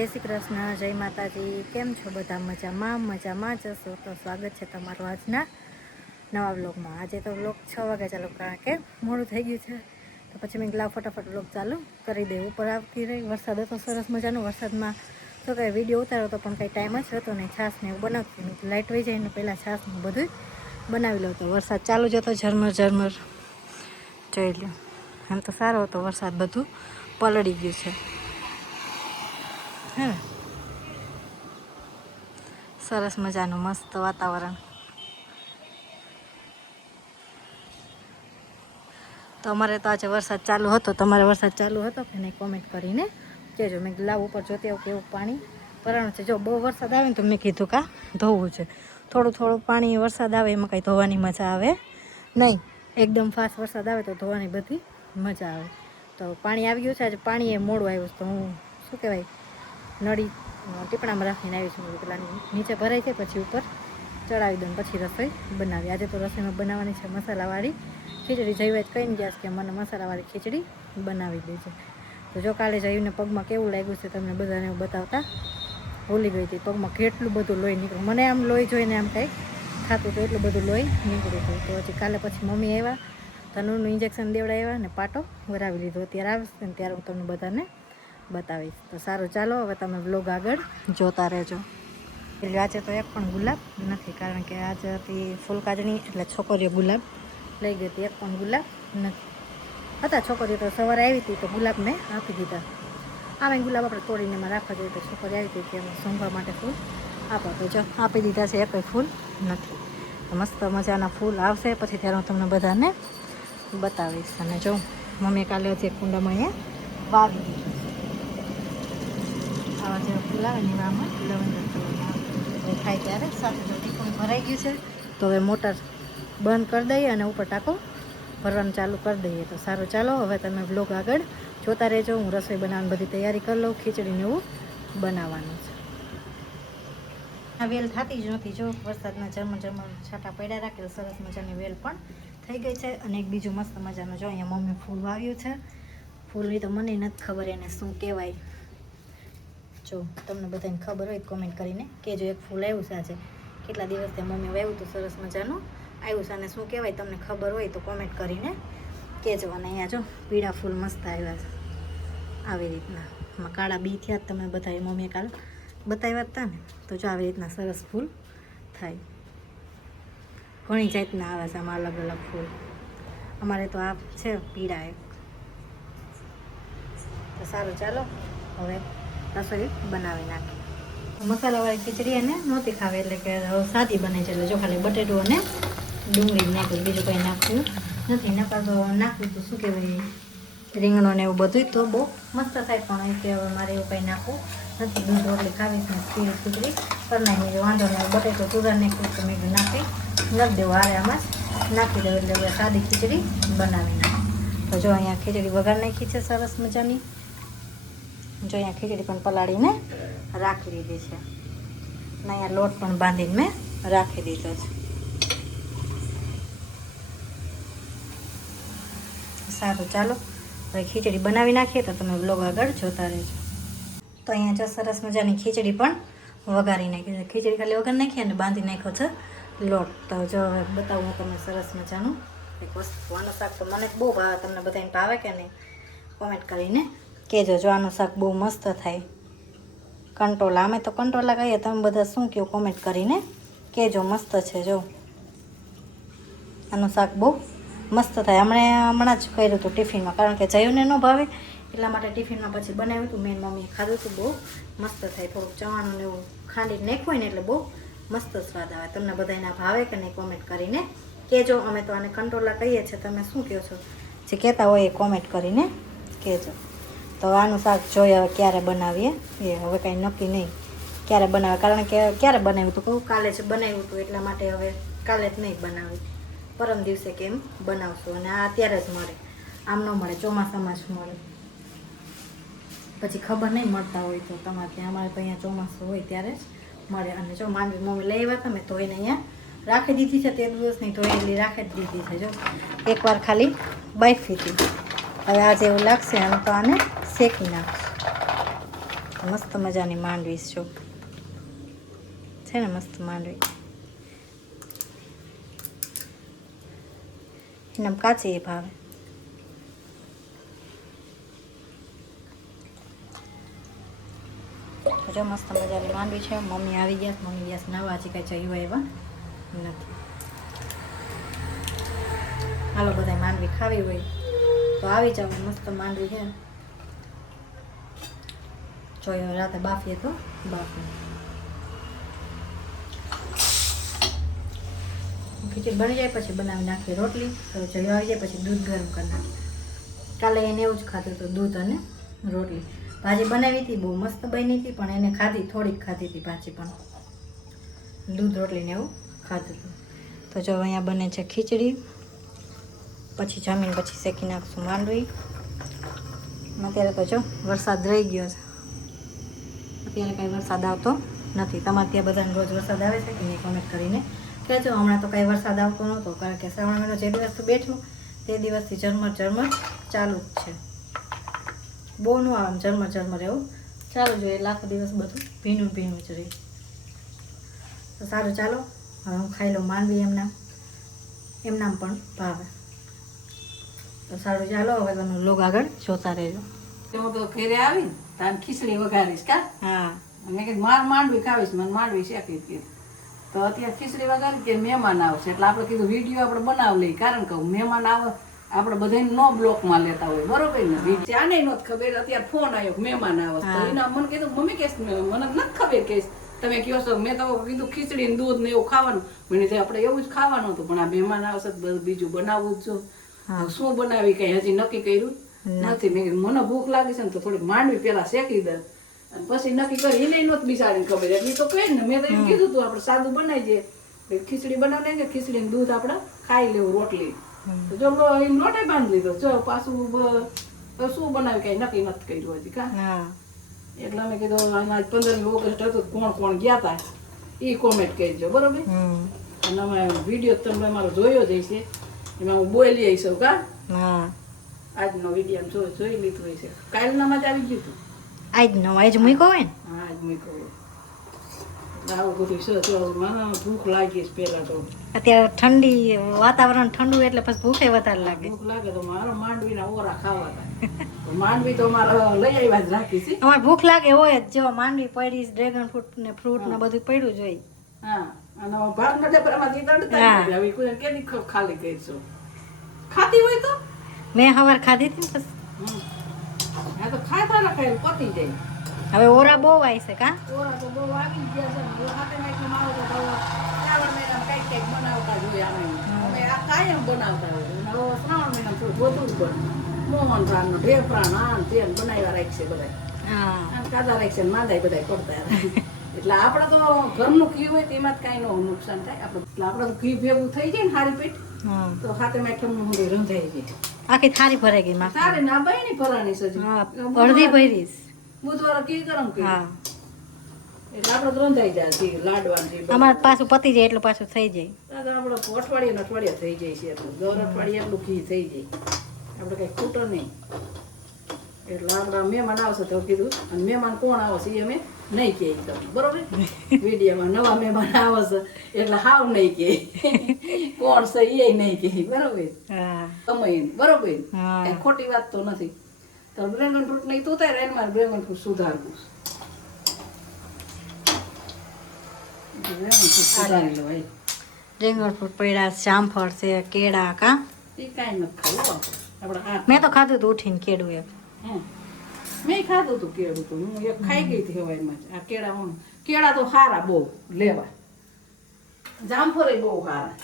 જય શ્રી કૃષ્ણ, જય માતાજી. કેમ છો બધા? મજામાં જશો તો સ્વાગત છે તમારું આજના નવા વ્લોગમાં. આજે તો વ્લોગ 6 વાગે ચાલુ, કારણ કે મોડું થઈ ગયું છે. તો પછી મેં લાવ ફટાફટ વ્લોગ ચાલુ કરી દે. ઉપર આવતી રહી, વરસાદ હતો સરસ મજાનો. વરસાદમાં તો કંઈ વિડીયો ઉતારો તો પણ કંઈ ટાઈમ જ હતો નહીં. છાશ ને એવું બનાવતી નહીં, લાઇટ વહી જાય ને પહેલાં છાશનું બધું બનાવી લો. તો વરસાદ ચાલુ જ હતો, ઝરમર જોઈ લો. આમ તો સારો હતો વરસાદ, બધું પલળી ગયું છે. હે સરસ મજાનું મસ્ત વાતાવરણ. તો અમારે તો આજે વરસાદ ચાલુ હતો. તમારે વરસાદ ચાલુ હતો કે નહીં કોમેન્ટ કરીને કહેજો. મેં લાવ ઉપર જોતી આવું કેવું પાણી ભરાણું છે. જો બહુ વરસાદ આવે ને તો મેં કીધું કા ધોવું છે. થોડું પાણી વરસાદ આવે એમાં કંઈ ધોવાની મજા આવે નહીં. એકદમ ફાસ્ટ વરસાદ આવે તો ધોવાની બધી મજા આવે. તો પાણી આવી ગયું છે. આજે પાણી એ મોડું આવ્યું છે. તો હું શું કહેવાય નળી ટીપણામાં રાખીને આવી છું. પેલા નીચે ભરાઈ જાય પછી ઉપર ચડાવી દઉં, પછી રસોઈ બનાવી. આજે તો રસોઈમાં બનાવવાની છે મસાલાવાળી ખીચડી. જઈવાજ કહીને ગયા કે મને મસાલાવાળી ખીચડી બનાવી દેજો. તો જો કાલે જઈને પગમાં કેવું લાગ્યું છે તમને બધાને બતાવતા ભૂલી ગઈ હતી. પગમાં કેટલું બધું લોહી નીકળ્યું. મને આમ લોહી જોઈને આમ કંઈક ખાતું તો એટલું બધું લોહી નીકળ્યું હતું. તો હજી કાલે પછી મમ્મી આવ્યા, ધનુનું ઇન્જેક્શન દેવડાવ્યા અને પાટો વરાવી લીધો. અત્યારે આવશે ને ત્યારે હું તમને બધાને બતાવીશ. તો સારું, ચાલો હવે તમે વ્લોગ આગળ જોતા રહેજો. એટલે આજે તો એક પણ ગુલાબ નથી, કારણ કે આજે હતી ફૂલ કાજણી એટલે છોકરીઓ ગુલાબ લઈ ગઈ હતી. એક પણ ગુલાબ નથી હતા. છોકરીઓ તો સવારે આવી હતી તો ગુલાબ મેં આપી દીધા. આમે ગુલાબ આપણે તોડીને એમાં રાખવા જોઈએ. તો છોકરી આવી હતી કે અમે સોંગવા માટે ફૂલ આપો, તો જો આપી દીધા છે. એક ફૂલ નથી. મસ્ત મજાના ફૂલ આવશે પછી ત્યારે હું તમને બધાને બતાવીશ. અને જો મમ્મી કાલે હજી એક કુંડામાં અહીંયા વાવી દીધું. આવા જેવા ફૂલ આવે ને એવામાં લવંડર કલરના થાય ત્યારે સાથે જો ટીપું ભરાઈ ગયું છે. તો હવે મોટર બંધ કરી દઈએ અને ઉપર ટાંકો ભરવાનું ચાલુ કરી દઈએ. તો સારું, ચાલો હવે તમે બ્લોગ આગળ જોતા રહેજો. હું રસોઈ બનાવવાની બધી તૈયારી કરી લઉં. ખીચડીને એવું બનાવવાનું છે. આ વેલ થતી જ નથી. જો વરસાદના ઝરમર છાંટા પડ્યા રાખે સરસ મજાની વેલ પણ થઈ ગઈ છે. અને એક બીજું મસ્ત મજાનું જો અહીંયા મમ્મી ફૂલ વાવ્યું છે. ફૂલની તો મને નથી ખબર એને શું કહેવાય. જો તમને બધાને ખબર હોય કોમેન્ટ કરીને કહેજો. એક ફૂલ આવ્યું છે આજે, કેટલા દિવસથી મમ્મી વાવ્યું હતું, સરસ મજાનું આવ્યું છે. અને શું કહેવાય તમને ખબર હોય તો કોમેન્ટ કરીને કહેજો. અને અહીંયા જો પીળા ફૂલ મસ્ત આવ્યા છે આવી રીતના. એમાં કાળા બી થયા તમે બધા મમ્મીએ કાલ બતાવ્યા હતા ને. તો જો આવી રીતના સરસ ફૂલ થાય. ઘણી જાતના આવે છે આમાં અલગ અલગ ફૂલ. અમારે તો આ છે પીળા એક. તો સારું, ચાલો હવે રસોઈ બનાવી નાખી. મસાલાવાળી ખીચડી એને નહોતી ખાવી એટલે કે સાદી બને છે. એટલે જો ખાલી બટેટું અને ડુંગળી નાખ્યું, બીજું કંઈ નાખ્યું નથી. નકર તો નાખ્યું તો શું કહેવાય રીંગણો ને એવું બધું તો બહુ મસ્ત થાય. પણ કે હવે મારે એવું કંઈ નાખવું નથી. દૂધ રોટલી ખાવી છે, ખીચડી કરી નાખી. વાંધો નહીં, બટેટું ચૂરા નાખ્યું તો મેં નાખી નથી દેવું, હારે આમાં જ નાખી દઉં. એટલે હવે સાદી ખીચડી બનાવી નાખું. તો જો અહીંયા ખીચડી વઘાર નાખી છે સરસ મજાની. જો અહીંયા ખીચડી પણ પલાળીને રાખી દીધી છે. અને અહીંયા લોટ પણ બાંધીને મેં રાખી દીધો છે. સારું, ચાલો હવે ખીચડી બનાવી નાખીએ. તો તમે બ્લોગ આગળ જોતા રહેજો. તો અહીંયા જો સરસ મજાની ખીચડી પણ વઘારી નાખી છે. ખીચડી ખાલી વઘારી નાખી અને બાંધી નાખ્યો છે લોટ. તો જો હવે બતાવું તમને સરસ મજાનું એક વસ્તુ. આનું શાક તો મને બહુ ભાવે. તમને બધાને ભાવે કે નહીં કોમેન્ટ કરીને કહેજો. જો આનું શાક બહુ મસ્ત થાય. કંટોલા, અમે તો કંટોલા કહીએ. તમે બધા શું કહો કોમેન્ટ કરીને કહેજો. મસ્ત છે. જો આનું શાક બહુ મસ્ત થાય. હમણાં જ કર્યું હતું ટિફિનમાં, કારણ કે જયુંને ન ભાવે એટલા માટે ટિફિનમાં પછી બનાવ્યું હતું. મેન મમ્મીએ ખાધું હતું. બહુ મસ્ત થાય. થોડુંક ચવાણું ને એવું ખાંડી નાખ્યું હોય ને એટલે બહુ મસ્ત સ્વાદ આવે. તમને બધાના ભાવે કે નહીં કોમેન્ટ કરીને કહેજો. અમે તો આને કંટોલા કહીએ છીએ. તમે શું કહો છો? જે કહેતા હોય એ કોમેન્ટ કરીને કહેજો. તો આનું શાક જોઈએ હવે ક્યારે બનાવીએ એ હવે કાંઈ નક્કી નહીં ક્યારે બનાવે. કારણ કે ક્યારે બનાવ્યું હતું કહું, કાલે જ બનાવ્યું હતું. એટલા માટે હવે કાલે જ નહીં બનાવી, પરમ દિવસે કેમ બનાવશું. અને આ અત્યારે જ મળે, આમ ન મળે, ચોમાસામાં જ મળે. પછી ખબર નહીં મળતા હોય તો તમારે ત્યાં. અમારે તો અહીંયા ચોમાસું હોય ત્યારે જ મળે. અને જો માંડવી મમ્મી લઈ આવ્યા તમે તો એને અહીંયા રાખી દીધી છે. તે દિવસની તો એટલી રાખી જ દીધી છે. જો એકવાર ખાલી બાફી હતી. હવે આજે એવું લાગશે એમ તો આને શેકી નાખશું. મસ્ત મજાની માંડવી છો છે ને, મસ્ત માંડવી એને કાચી એ ભાવે. જો મસ્ત મજાની માંડવી છે. મમ્મી આવી ગયા, મમ્મી ગયા નાવા, હજી કાંઈ જયું એવા નથી. હાલો બધા માંડવી ખાવી હોય તો આવી જાવ, મસ્ત માંડવી છે. જોઈએ રાતે બાફીએ તો બાફી ખીચડી બની જાય પછી બનાવી નાખીએ રોટલી. તો જયો આવી જાય પછી દૂધ ગરમ કરી નાખીએ. કાલે એને એવું જ ખાધું હતું, દૂધ અને રોટલી. ભાજી બનાવી હતી, બહુ મસ્ત બની હતી, પણ એને ખાધી થોડીક ખાધી હતી ભાજી, પણ દૂધ રોટલીને એવું ખાધું હતું. તો જો અહીંયા બને છે ખીચડી, પછી જમીન પછી શેકી નાખશું માંડવી. અત્યારે તો જો વરસાદ રહી ગયો છે, અત્યારે કાંઈ વરસાદ આવતો નથી. તમારે ત્યાં બધાને રોજ વરસાદ આવે છે કે નહીં કોમેન્ટ કરીને કહેજો. હમણાં તો કાંઈ વરસાદ આવતો નહોતો, કારણ કે શ્રાવણ મહિનો જે દિવસથી બેઠો તે દિવસથી ઝરમર ઝરમર ચાલુ જ છે. બહુ ન આવે, ઝરમર ઝરમર એવું ચાલુ જોઈએ, એટલે આખો દિવસ બધું ભીનું ભીનું જ રહે. તો સારું, ચાલો હવે હું ખાઈ લઉં માંડવી. એમનામ પણ ભાવે. તો સારું, ચાલો હવે તમે લોગ આગળ જોતા રહેજો. હું તો ઘરે આવીને તાન ખીચડી વઘારીશ કા. હા, મેં કીધું માર માંડવી ખાવીશ, મને માંડવી શેકી હતી. તો અત્યારે ખીચડી વઘારી કે મહેમાન આવશે, એટલે આપણે કીધું વિડીયો આપણે બનાવી લઈએ, કારણ કે મહેમાન આવે આપણે બધાને નો બ્લોકમાં લેતા હોય, બરોબર ને. આને નહોતી ખબર, અત્યારે ફોન આવ્યો મહેમાન આવે તો એના મને કીધું મમ્મી કહેશ, મને નથી ખબર કહેશ તમે કહો છો. મેં તો કીધું ખીચડી ને દૂધ ને એવું ખાવાનું, મને આપણે એવું જ ખાવાનું હતું, પણ આ મહેમાન આવશે બીજું બનાવવું જ જો. શું બનાવી કઈ હજી નક્કી કર્યું નથી. મેં કીધું મને ભૂખ લાગી છે ને તો થોડીક માંડવી પેલા શેકી દે, અને પછી નક્કી કરી. એને નહોતી બિસાડીને ખબર, એટલી તો કહે ને. મેં તો એમ કીધું તું આપણે સાદું બનાવી દઈએ, ખીચડી બનાવી કે ખીચડી ને દૂધ આપણે ખાઈ લેવું રોટલી. તો જો એમ લોટે બાંધી લીધો. જો પાછું શું બનાવ્યું કઈ નક્કી નથી કર્યું હજી કા. એટલે અમે કીધું આજ 15મી ઓગસ્ટ હતું, કોણ કોણ ગયા હતા એ કોમેન્ટ કરજો, બરોબર. અને અમે વિડીયો તમે અમારો જોયો જ હશે, એમાં હું બોલી આવીશું કા. આજનો વિડીયો જોઈ લીધું હશે. કાલનામાં જ આવી ગયું હતું. આજ મૂક્યો હોય ને. હા, આજ મૂક્યો હોય. આવું બધું છે. મને ભૂખ લાગી છે પેલા તો. અત્યારે ઠંડી વાતાવરણ ઠંડુ એટલે પછી ભૂખે વધારે લાગે. ભૂખ લાગે તો મારો માંડવીના ઓરા ખાવા હતા. માંડવી તો મારે લઈ આવ્યા જ રાખી છે. અમારે ભૂખ લાગે હોય જ, જો માંડવી પડી, ડ્રેગન ફ્રૂટ ને ફ્રૂટ ને બધું પડ્યું જ હોય. હા, અને ભાત ના ડબરામાંથી તડતા હવે કોઈ કેની ખાલી કરશો. ખાતી હોય તો મેં સવાર ખાધી હતી ને પછી. હા, તો ખાતા ના ખાઈ પતી જાય. હવે ઓરા બહુ આવી છે કા. ઓરા તો બહુ આવી ગયા છે. હાથે નાખી મારો તો શ્રાવણ મહિનામાં કઈક કઈક બનાવતા જોઈએ. અમે આ કાયમ બનાવતા હોય. શ્રાવણ મહિનામાં થોડું વધુ બને. મોહન રામ નો ઢેફરા આન તેન બનાવ્યા રાખશે બધા. હા, કાદા રાખશે ને માંદાય બધા પડતા. એટલે આપણે તો ઘરનું ઘી હોય તેમાં જ કાંઈ ન નુકસાન થાય. આપણે તો ઘી ભેગું થઈ જાય ને હારી પેટ, તો હાથે નાખી રંધાઈ જાય. આખી થાળી ભરાઈ ગઈ માં. તારે ના ભાઈ ની ભરાણી સજી. અડધી ભરીશ. બુધવારે ઘી ગરમ કર્યું. એટલે આપણે તો રંધાઈ જાય ઘી લાડવાની. અમારે પાછું પતી જાય એટલું પાછું થઈ જાય. આપણે અઠવાડિયા થઈ જાય છે. એટલું દર અઠવાડિયે એટલું ઘી થઈ જાય. આપણે કઈ ખૂટો નહીં. એટલે આપણા મહેમાન આવશે તો કીધું, અને મહેમાન કોણ આવશે એ અમે નહીં કહે તમને, બરોબર. વિડીયોમાં નવા મહેમાન આવશે એટલે હાવ નહીં કહે કોણ છે એ નહીં કહે, બરોબર. તમે બરોબર, કઈ ખોટી વાત તો નથી. તો ડ્રેગન ફ્રૂટ નહીં તો તારે એને મારે ડ્રેગન ફ્રૂટ સુધારવું. ડ્રેગન ફ્રૂટ પડ્યા, જામફળ છે, કેળા કા. એ કાંઈ નથી ખાવું આપણે. મેં તો ખાધું હતું ઉઠીને કેળું એક. મેં ખાધું હતું કેળું તો હું એક ખાઈ ગઈ હતી હવાઈમાં જ. આ કેળા તો સારા બહુ લેવા. જામફળ બહુ સારા.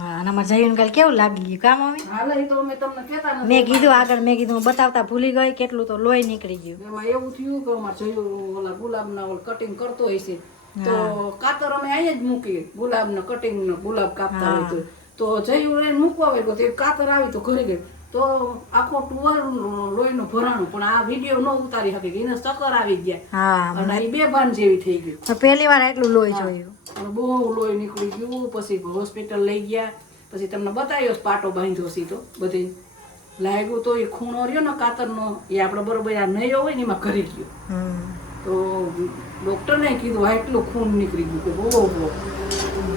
હા, અને અમારે જઈને કાલે કેવું લાગી ગયું કામ હવે. હાલે તો અમે તમને કહેતા નથી. મેં કીધું આગળ, મેં કીધું બતાવતા ભૂલી ગઈ, કેટલું તો લોહી નીકળી ગયું. એમાં એવું થયું કે અમારે જોયું ઓલા ગુલાબના ઓલ કટિંગ કરતો હોય છે, તો કાતર અમે અહીંયા જ મૂકીએ. ગુલાબના કટિંગ ગુલાબ કાપતા હોય તો જયું એને મૂકવા હોય તો કાતર આવી તો ઘરે ગઈ તો આખો ટુવાલ લોહીનું ભરાણું. પણ આ વિડીયો ન ઉતારી શકે, એને ચક્કર આવી ગયા અને એ બેભાન જેવી થઈ ગઈ. પહેલી વાર એટલું લોહી જોયું. બહુ લોહી નીકળી ગયું. પછી હોસ્પિટલ લઈ ગયા. પછી તમને બતાવ્યો પાટો બાંધ્યો છે તો બધી લાગ્યું તો એ ખૂણો રહ્યો ને કાતરનો, એ આપણે બરોબર આ નયો હોય ને એમાં કરી ગયો. તો ડૉક્ટરને કીધું આ એટલું ખૂન નીકળી ગયું કે બહુ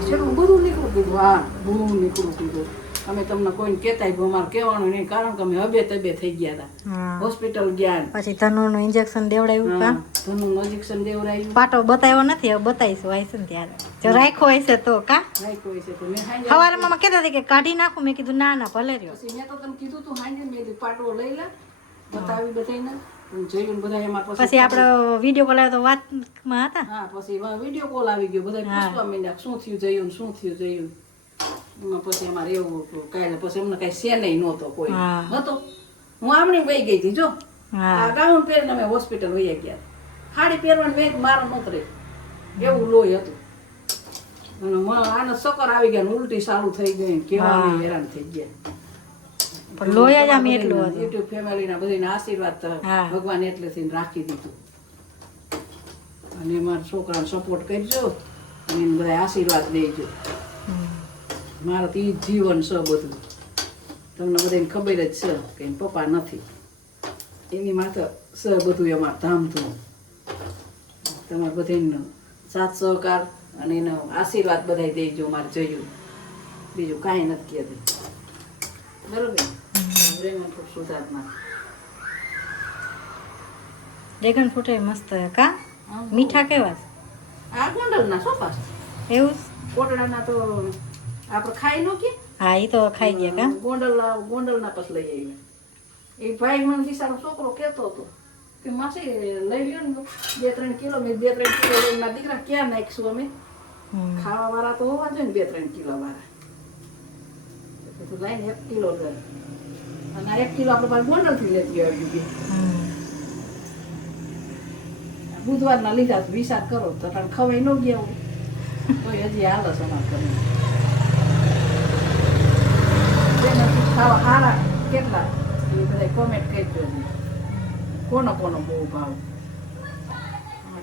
છેલ્લું બધું નીકળું કીધું હા બહુ નીકળું કીધું અમે તમને કોઈને કહેતાય અમારે કહેવાનું નહીં કારણ કે અમે હબે તબે થઈ ગયા હતા હા હોસ્પિટલ ગયા પછી ધનુનું ઇન્જેક્શન દેવડાવ્યું કા ધનું ઇન્જેક્શન દેવડાવ્યું પાટો બતાવ્યો નથી હવે બતાવીશું આવીશું ને ત્યારે જો રાખ્યો હશે તો કા રાખ્યો છે તો મેં હાંજે સવારે મમ્મા કહેતા હતી કે કાઢી નાખું મેં કીધું ના ના ભલે રહ્યો પછી મેં તો તને કીધું તું હાંજે મેં કીધું પાટવો લઈ લે બતાવી બધાને જોયું બધા એમાં પછી આપણે વિડીયો બોલાવ્યો તો વાતમાં હતા હા પછી વિડીયો કોલ આવી ગયો બધા પૂછવા માંડ્યા શું થયું જયું શું થયું જયું એમાં પછી અમારે એવું હતું કાંઈ પછી એમને કાંઈ છે નહીં નહોતો કોઈ હતો હું આમણી વહી ગઈ હતી જો આ ગાઉન પહેરીને અમે હોસ્પિટલ વહી ગયા સાડી પહેરવાની વેગ મારો નહોતો રહી એવું લોહી હતું અને આને સકર આવી ગયા ને ઉલટી સારું થઈ ગઈ કેવા હેરાન થઈ ગયા પણ લોહી જ આમ એટલું હતું યુટ્યુબ ફેમિલીના બધાના આશીર્વાદ ભગવાન એટલેથી રાખી દીધું અને મારા છોકરાને સપોર્ટ કરજો અને એને બધા આશીર્વાદ દેજો મારા તો એ જીવન છે બધું તમને બધાને ખબર જ છે કે એના પપ્પા નથી એની માથે છે બધું અમારે ધામધૂમ તમારે બધાને સાથ સહકાર અને એનો આશીર્વાદ બધા દેજો મારે જોયું બીજું કાંઈ નથી કહેતી બરોબર ડ્રેગન ફ્રૂટ એ મસ્ત હે કા મીઠા કેવા છે આ ગોંડલના સોફા એવું કોટડાના તો આપણે ખાઈ નો કે હા એ તો ખાઈ ગયા કા ગોંડલના પછી લઈ આવ્યા એ ભાઈ મને વિચારો છોકરો કહેતો હતો કે માસી લઈ લ્યો ને 2-3 કિલો મેં 2-3 કિલો લઈને દીકરા ક્યાં નાખીશું અમે ખાવા વાળા તો હોવા જોઈએ ને 2-3 કિલો વાળા તો લઈને 1 કિલો લે અને 1 કિલો આપણે પાસે ગોંડલથી લેતી આવી ગઈ બુધવારના લીધા વિચાર કરો તો કારણ ખવાઈ ન ગયા તો હજી હાલ સમાર કરી ખાવા હારા કેટલા એ બધા કોમેન્ટ કરજો કોનો કોનો બહુ ભાવ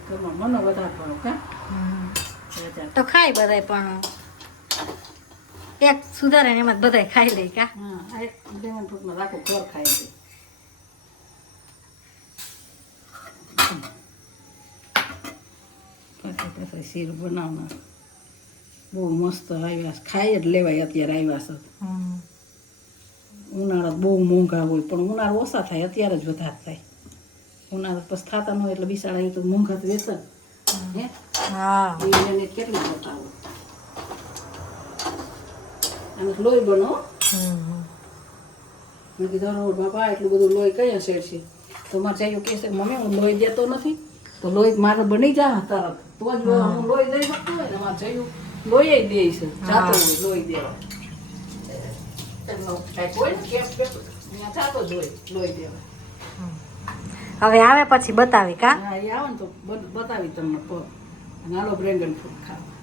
ઘરમાં મને વધારે ભાવ કા તો ખાય બધાય પણ એક સુધારે ને એમાં બધાય ખાઈ લે કા હા આ ડ્રેગન ફ્રૂટમાં રાખો ઘર ખાય છે પછી શીર બનાવના બહુ મસ્ત આવ્યા છે ખાઈ જ લેવાય અત્યારે આવ્યા છે ઉનાળા બહુ મોંઘા હોય પણ ઉનાળા ઓછા થાય અત્યારે જ વધારે થાય ઉનાળા પછી થતા ન હોય એટલે બિસાડા એ તો મોંઘા જ વેચે હે હા એને કેટલા બતાવો અને લોહી બનો મેં કીધું બાપા એટલું બધું લોહી કયા શેડ છે તો મારે ચાલ્યો કહે છે મમ્મી હું લોહી દેતો નથી તો લોહી મારે બની જા તરત તો જ હું લોહી દઈ શકતો હોય ને મારે ચાલ્યું લોહી દે છે જાતો હોય લોહી દેવા હવે આવે પછી બતાવી કા હા એ આવે ને તો બતાવી તમને નાનો ડ્રેગન ફ્રૂટ ખાવા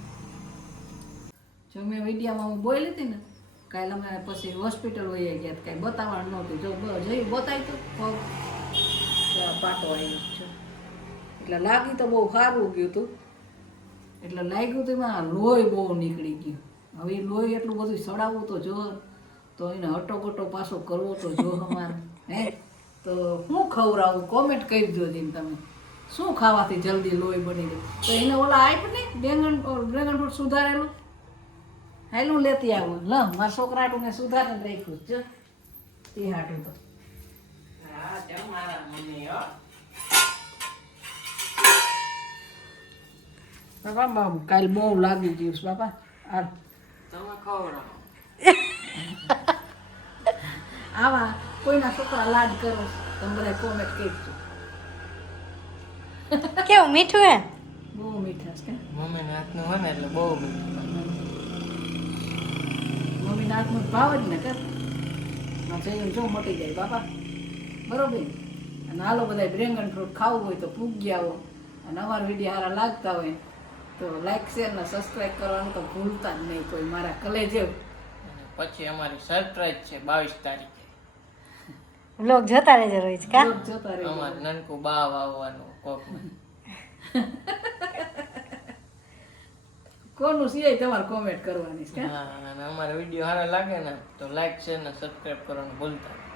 જો મેં વિડીયામાં હું બોલી હતી ને કાલે અમે પછી હોસ્પિટલ વહી ગયા કાંઈ બતાવવાનું નહોતું જો જોયું બતાવી તો પાટો આવ્યો છે એટલે લાગી તો બહુ સારું ગયું હતું એટલે લાગ્યું તો એમાં લોહી બહુ નીકળી ગયું હવે એ લોહી એટલું બધું સડાવવું તો જો તો એને હટોકટો પાછો કરવો તો જો અમારે હે તો શું ખવડાવું કોમેન્ટ કરી દો તમે શું ખાવાથી જલ્દી લોહી બની જાય તો એને ઓલા આપ ને ડ્રેગન ફ્રૂટ સુધારેલું હાલું લેતી આવું લ મારા છોકરાટું મેં સુધારે રાખ્યું જો તે હાટું તો બાપા બાબુ કાલે બહુ લાગી ગયું છે બાપા આ તમે ખવડાવો આવા કોઈના છોકરા લાડ કરો તમે બધા કોમેન્ટ કરજો કેવું મીઠું હે બહુ મીઠાશ કે મમ્મીના હાથનું હોય ને એટલે બહુ મીઠું મમ્મીના હાથનો ભાવ જ ને કર જઈને જો મટી જાય બાપા બરોબર અને હાલો બધા ડ્રેગન ફ્રૂટ ખાવું હોય તો પૂગી આવો અને અમારા વિડીયો સારા લાગતા હોય તો લાઈક શેર ને સબસ્ક્રાઈબ કરવાનું તો ભૂલતા જ નહીં કોઈ મારા કલેજે પછી અમારી સરપ્રાઈઝ છે 22 તારીખે વ્લોગ જોતા રહેજો રોજ કા જોતા રહે અમારે નનકું બાવ આવવાનું કોક કોનું સિવાય તમારે કોમેન્ટ કરવાની છે હા અને અમારા વિડીયો સારા લાગે ને તો લાઈક શેર ને સબસ્ક્રાઈબ કરવાનું ભૂલતા નહીં.